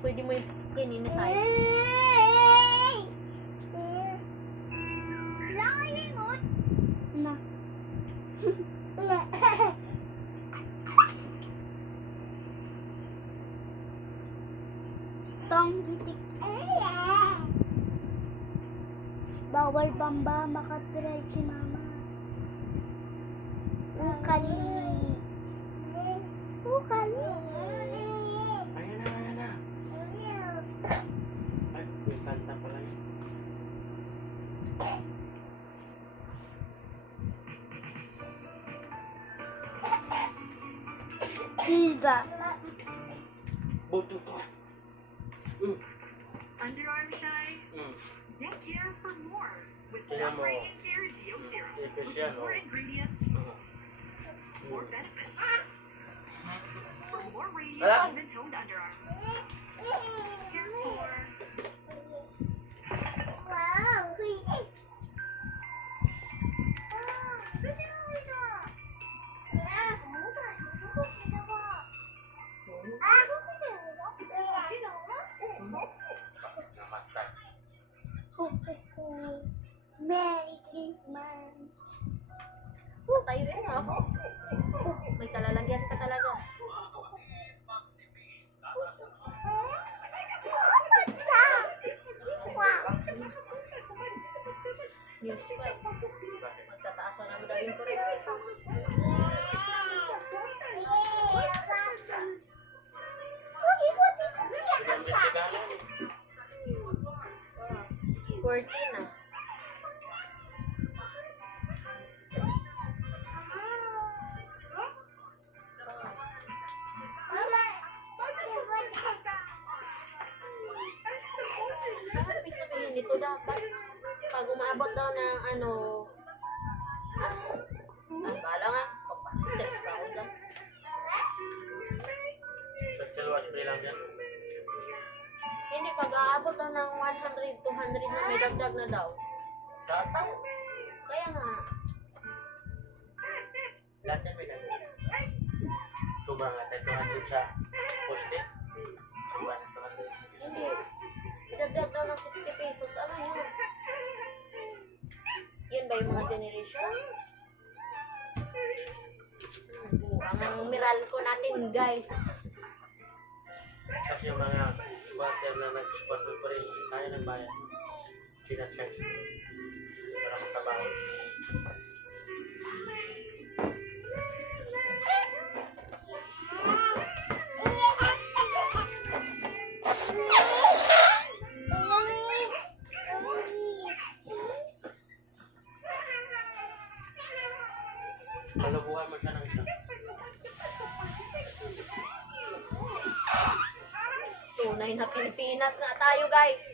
pwede mo yung kinini tayo. Na. Tong gitik. Bawal bamba makatry si mama. Ukali. Ukali. Ayan na. Ay, may kanta pala yun. Pizza. Buto to. Underarm shy? Get care for more with Tingnan mo. Dove Radiant Care Deo Serum. Ipis yan, More oh. ingredients, more benefits. For more radiant, Wala. even toned underarms. Care for Namatay. Merry Christmas. Tayo rin ako. May kalalagyan pa talaga. News pa. Magtataasan naman daw yung correct. Cortina. Ibig sabihin nito dapat pag umaabot daw ng ano bahala nga pagpasitext pa ako dyan. Virtual watch play lang yan. Hindi, pag aabot daw ng 100, 200 na may dagdag na daw. Tataw. Kaya nga, Lahat yan may dagdag. Sobrang natin 200 sa poste. Sobrang 200. hindi. Dagdag daw ng 60 pesos. Ano yun? Yan ba yung mga generation? Ang miral ko natin, guys. Kasi yung mga water na nag-sponsor pa rin, tayo ng bayan. Sinacharge. Para makabawi. Palubuhan mo siya ng isa. Tunay na Pilipinas na tayo, guys.